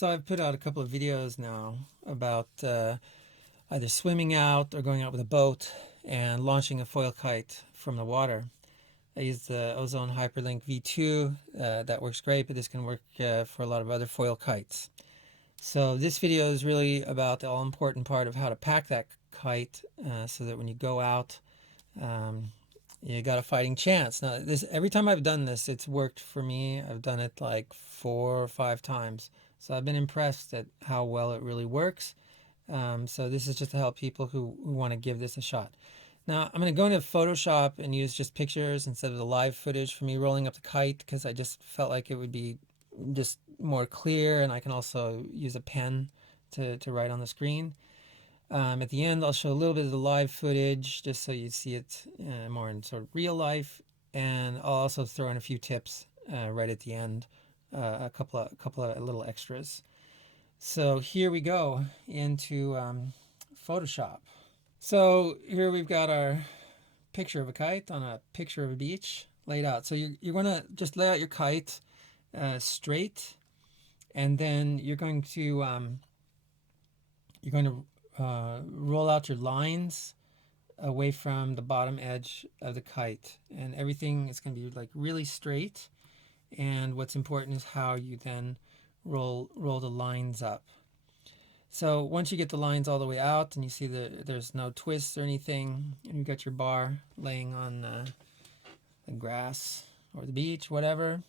So I've put out a couple of videos now about either swimming out or going out with a boat and launching a foil kite from the water. I use the Ozone Hyperlink V2. That works great, but this can work for a lot of other foil kites. So this video is really about the all-important part of how to pack that kite so that when you go out, um, you got a fighting chance. Now, every time I've done this, it's worked for me. I've done it like 4 or 5 times. So I've been impressed at how well it really works. So this is just to help people who want to give this a shot. Now I'm going to go into Photoshop and use just pictures instead of the live footage for me rolling up the kite, because I just felt like it would be just more clear, and I can also use a pen to write on the screen. At the end, I'll show a little bit of the live footage just so you see it more in sort of real life, and I'll also throw in a few tips right at the end, a couple of little extras. So here we go into Photoshop. So here we've got our picture of a kite on a picture of a beach laid out. So you're going to just lay out your kite straight, and then you're going to roll out your lines away from the bottom edge of the kite, and everything is going to be like really straight. And what's important is how you then roll the lines up. So once you get the lines all the way out and you see that there's no twists or anything, and you've got your bar laying on the grass or the beach, whatever,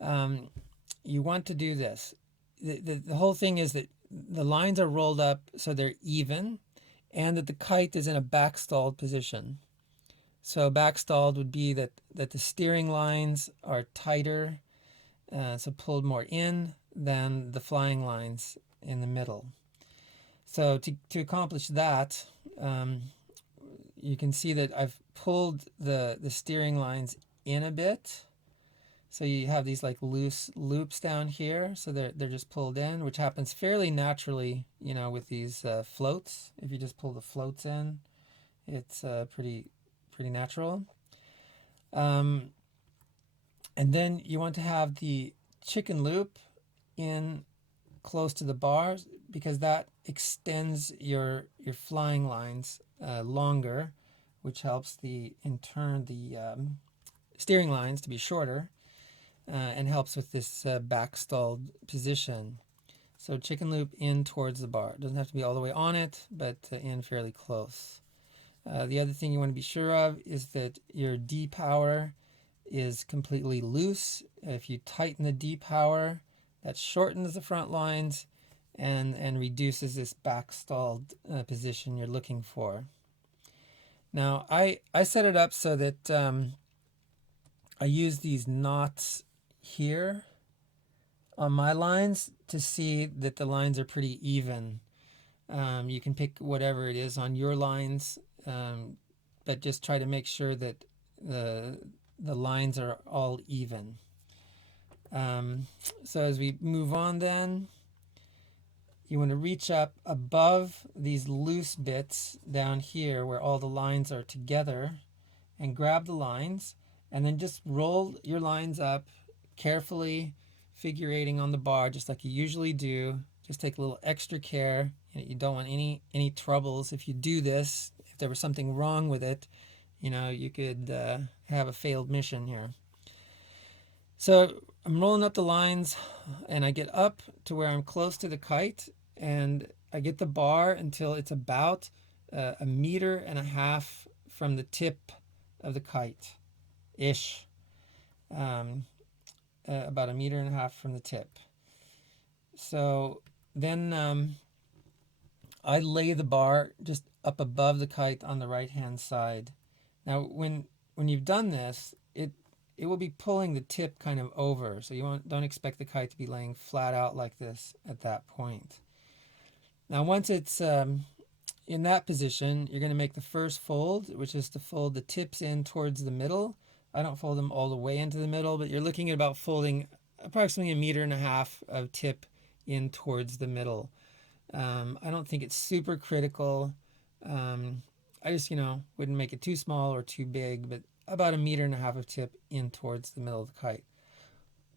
you want to do this. The whole thing is that the lines are rolled up so they're even, and that the kite is in a backstalled position. So backstalled would be that the steering lines are tighter, so pulled more in than the flying lines in the middle. So to accomplish that, you can see that I've pulled the steering lines in a bit. So you have these like loose loops down here, so they're just pulled in, which happens fairly naturally, with these floats. If you just pull the floats in, it's pretty natural. And then you want to have the chicken loop in close to the bars, because that extends your flying lines longer, which helps in turn the steering lines to be shorter, and helps with this backstalled position. So chicken loop in towards the bar. It doesn't have to be all the way on it, but in fairly close. The other thing you want to be sure of is that your D-power is completely loose. If you tighten the D-power, that shortens the front lines and reduces this backstalled position you're looking for. Now, I set it up so that I use these knots here on my lines to see that the lines are pretty even. You can pick whatever it is on your lines, but just try to make sure that the lines are all even. So as we move on, then you want to reach up above these loose bits down here where all the lines are together, and grab the lines, and then just roll your lines up carefully, figure eighting on the bar just like you usually do. Just take a little extra care. You don't want any troubles if you do this. If there was something wrong with it, you could have a failed mission here. So I'm rolling up the lines, and I get up to where I'm close to the kite, and I get the bar until it's about 1.5 meters from the tip of the kite ish. About 1.5 meters from the tip. So then I lay the bar just up above the kite on the right hand side. Now when you've done this, it will be pulling the tip kind of over, so don't expect the kite to be laying flat out like this at that point. Now once it's in that position, you're going to make the first fold, which is to fold the tips in towards the middle. I don't fold them all the way into the middle, but you're looking at about folding approximately 1.5 meters of tip in towards the middle. I don't think it's super critical. I just, wouldn't make it too small or too big, but about 1.5 meters of tip in towards the middle of the kite.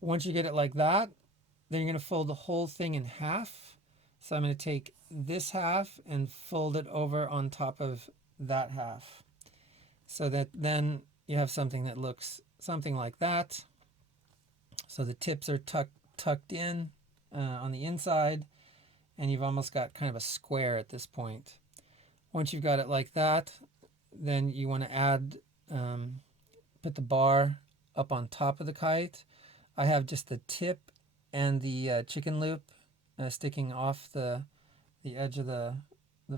Once you get it like that, then you're going to fold the whole thing in half. So I'm going to take this half and fold it over on top of that half, so that then you have something that looks something like that. So the tips are tucked in on the inside, and you've almost got kind of a square at this point. Once you've got it like that, then you want to add, put the bar up on top of the kite. I have just the tip and the chicken loop sticking off the edge of the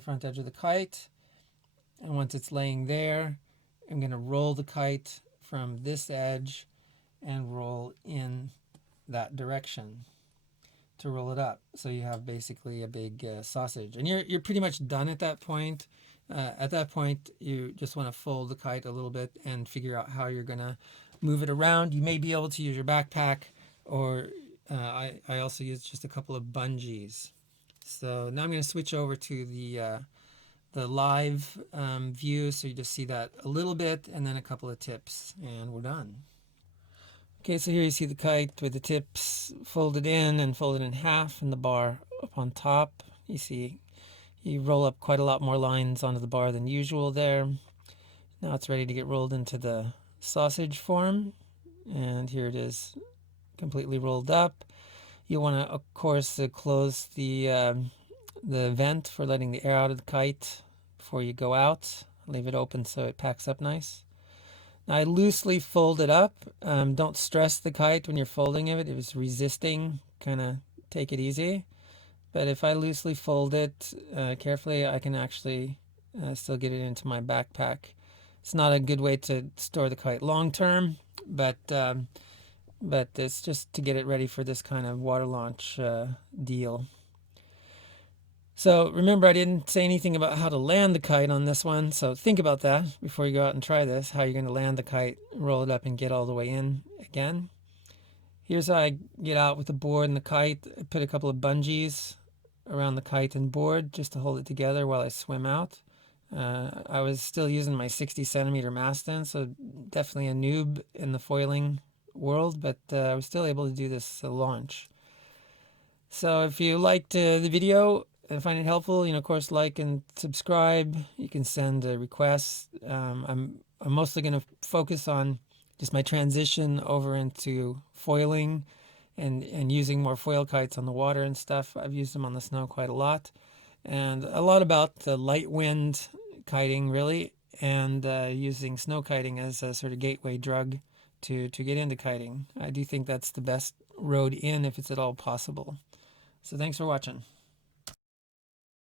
front edge of the kite. And once it's laying there, I'm going to roll the kite from this edge and roll in that direction to roll it up. So you have basically a big sausage, and you're pretty much done at that point. At that point, you just want to fold the kite a little bit and figure out how you're going to move it around. You may be able to use your backpack, or I also use just a couple of bungees. So now I'm going to switch over to the live view, so you just see that a little bit and then a couple of tips, and we're done. Okay, so here you see the kite with the tips folded in and folded in half, and the bar up on top. You see you roll up quite a lot more lines onto the bar than usual there. Now it's ready to get rolled into the sausage form, and here it is, completely rolled up. You want to, of course, close the vent for letting the air out of the kite before you go out. Leave it open so it packs up nice. Now I loosely fold it up. Don't stress the kite when you're folding it. If it's resisting, kind of take it easy. But if I loosely fold it carefully, I can actually still get it into my backpack. It's not a good way to store the kite long term, but it's just to get it ready for this kind of water launch deal. So remember, I didn't say anything about how to land the kite on this one, so think about that before you go out and try this, how you're going to land the kite, roll it up, and get all the way in again. Here's how I get out with the board and the kite. I put a couple of bungees around the kite and board just to hold it together while I swim out. I was still using my 60 centimeter mast then, so definitely a noob in the foiling world, but I was still able to do this launch. So if you liked the video and find it helpful, of course, like and subscribe. You can send requests. I'm mostly going to focus on just my transition over into foiling and using more foil kites on the water and stuff. I've used them on the snow quite a lot. And a lot about the light wind kiting, really, and using snow kiting as a sort of gateway drug to get into kiting. I do think that's the best road in if it's at all possible. So thanks for watching.